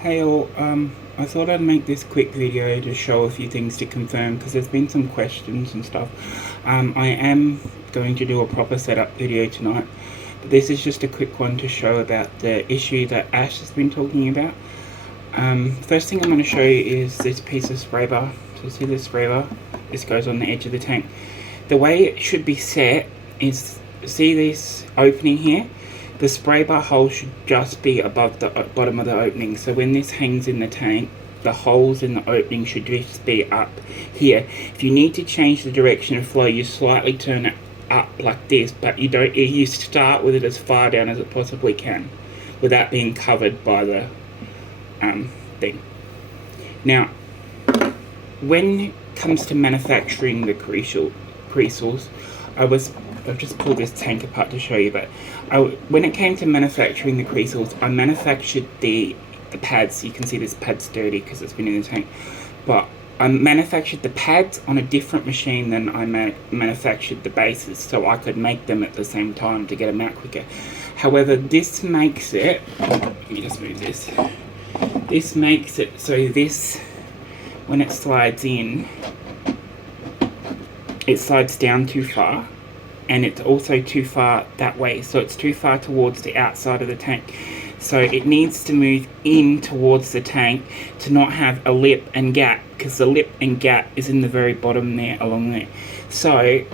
Hey all, I thought I'd make this quick video to show a few things to confirm because there's been some questions and stuff. I am going to do a proper setup video tonight, but this is just a quick one to show about the issue that Ash has been talking about. First thing I'm going to show you is this piece of spray bar. So see this spray bar? This goes on the edge of the tank. The way it should be set is, see this opening here? The spray bar hole should just be above the bottom of the opening. So when this hangs in the tank, the holes in the opening should just be up here. If you need to change the direction of flow, you slightly turn it up like this, but you don't. You start with it as far down as it possibly can, without being covered by the thing. Now, when it comes to manufacturing the creases, I've just pulled this tank apart to show you, but when it came to manufacturing the creases, I manufactured the pads. You can see this pad's dirty because it's been in the tank, but I manufactured the pads on a different machine than I manufactured the bases, so I could make them at the same time to get them out quicker. However, this makes it, let me just move this, this makes it so this, when it slides in, it slides down too far, and it's also too far that way, so it's too far towards the outside of the tank. So it needs to move in towards the tank to not have a lip and gap, because the lip and gap is in the very bottom there, along there. So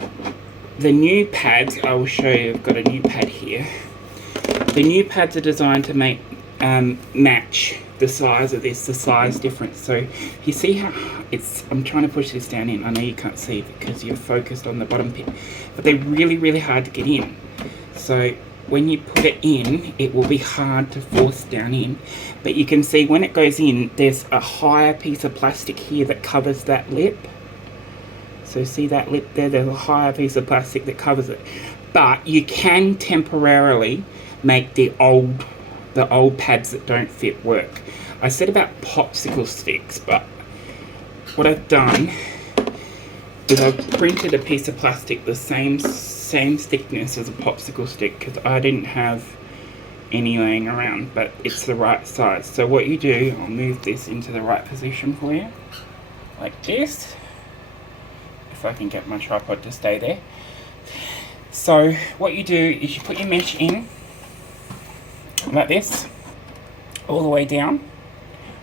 the new pads, I will show you, I've got a new pad here. The new pads are designed to make match the size of this, the size difference. So you see how it's, I'm trying to push this down in, I know you can't see because you're focused on the bottom pin, but they're really hard to get in. So when you put it in, it will be hard to force down in, but you can see when it goes in, there's a higher piece of plastic here that covers that lip. So see that lip there, there's a higher piece of plastic that covers it. But you can temporarily make the old pads that don't fit work. I said about popsicle sticks, but what I've done is I've printed a piece of plastic the same thickness as a popsicle stick, because I didn't have any laying around, but it's the right size. So what you do, I'll move this into the right position for you, like this, if I can get my tripod to stay there. So what you do is you put your mesh in like this, all the way down,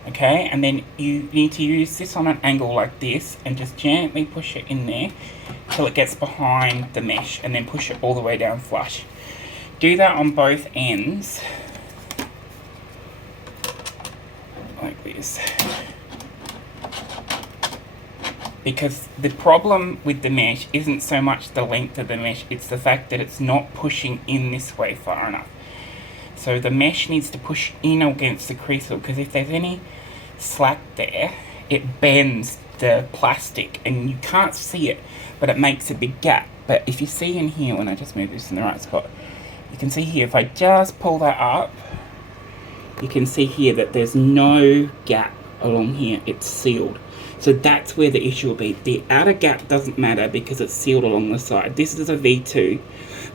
okay, and then you need to use this on an angle like this and just gently push it in there till it gets behind the mesh, and then push it all the way down flush. Do that on both ends, like this, because the problem with the mesh isn't so much the length of the mesh, it's the fact that it's not pushing in this way far enough. So the mesh needs to push in against the creasel, because if there's any slack there, it bends the plastic and you can't see it, but it makes a big gap. But if you see in here, when I just move this in the right spot, you can see here, if I just pull that up, you can see here that there's no gap along here, it's sealed. So that's where the issue will be. The outer gap doesn't matter because it's sealed along the side. This is a V2,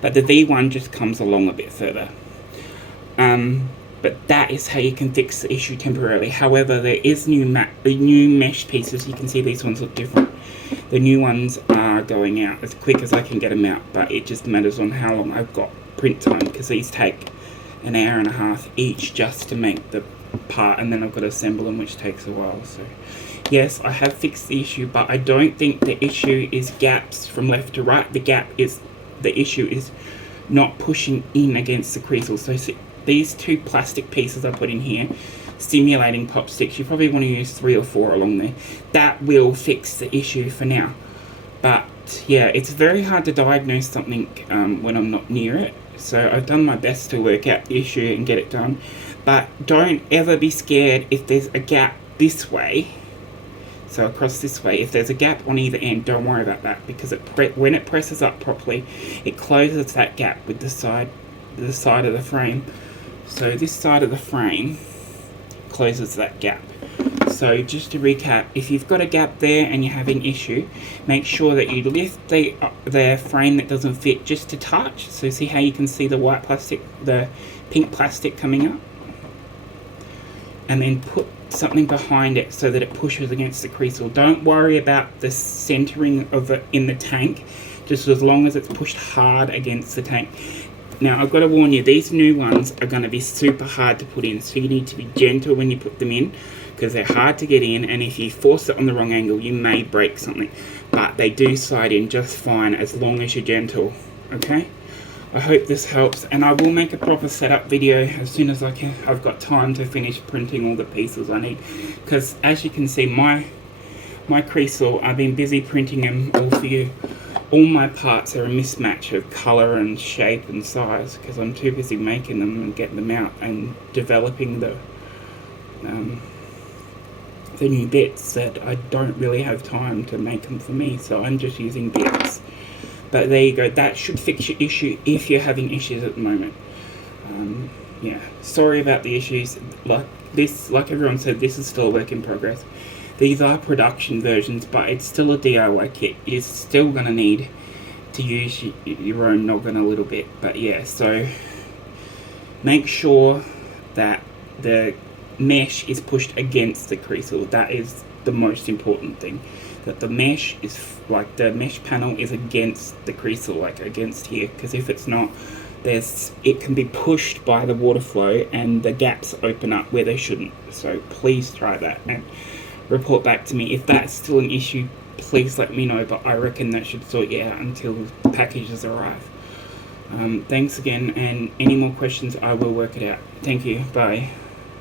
but the V1 just comes along a bit further. But that is how you can fix the issue temporarily. However, there is new mesh pieces. You can see these ones look different. The new ones are going out as quick as I can get them out, but it just matters on how long I've got print time, because these take an hour and a half each just to make the part, and then I've got to assemble them, which takes a while. So yes, I have fixed the issue, but I don't think the issue is gaps from left to right. The issue is not pushing in against the creasel. So see, these two plastic pieces I put in here, simulating pop sticks, you probably want to use 3 or 4 along there. That will fix the issue for now. But yeah, it's very hard to diagnose something when I'm not near it. So I've done my best to work out the issue and get it done. But don't ever be scared if there's a gap this way. So across this way, if there's a gap on either end, don't worry about that, because when it presses up properly, it closes that gap with the side of the frame. So this side of the frame closes that gap. So just to recap, if you've got a gap there and you're having issue, make sure that you lift the frame that doesn't fit just a touch. So see how you can see the white plastic, the pink plastic coming up? and then put something behind it so that it pushes against the creasel. Don't worry about the centering of it in the tank, just as long as it's pushed hard against the tank. Now, I've got to warn you, these new ones are going to be super hard to put in, so you need to be gentle when you put them in, because they're hard to get in, and if you force it on the wrong angle, you may break something. But they do slide in just fine as long as you're gentle, okay? I hope this helps, and I will make a proper setup video as soon as I can. I've got time to finish printing all the pieces I need, because as you can see, my creasel, I've been busy printing them all for you. All my parts are a mismatch of colour and shape and size, because I'm too busy making them and getting them out and developing the new bits that I don't really have time to make them for me, so I'm just using bits. But there you go, that should fix your issue if you're having issues at the moment. Yeah, sorry about the issues. Like everyone said, this is still a work in progress. These are production versions, but it's still a DIY kit. You're still going to need to use your own noggin a little bit. But yeah, so make sure that the mesh is pushed against the creasel. That is the most important thing. That the mesh is, like, the mesh panel is against the creasel, like against here. Because if it's not, it can be pushed by the water flow and the gaps open up where they shouldn't. So please try that and report back to me. If that's still an issue, please let me know, but I reckon that should sort you out until the packages arrive. Thanks again, and any more questions, I will work it out. Thank you. Bye.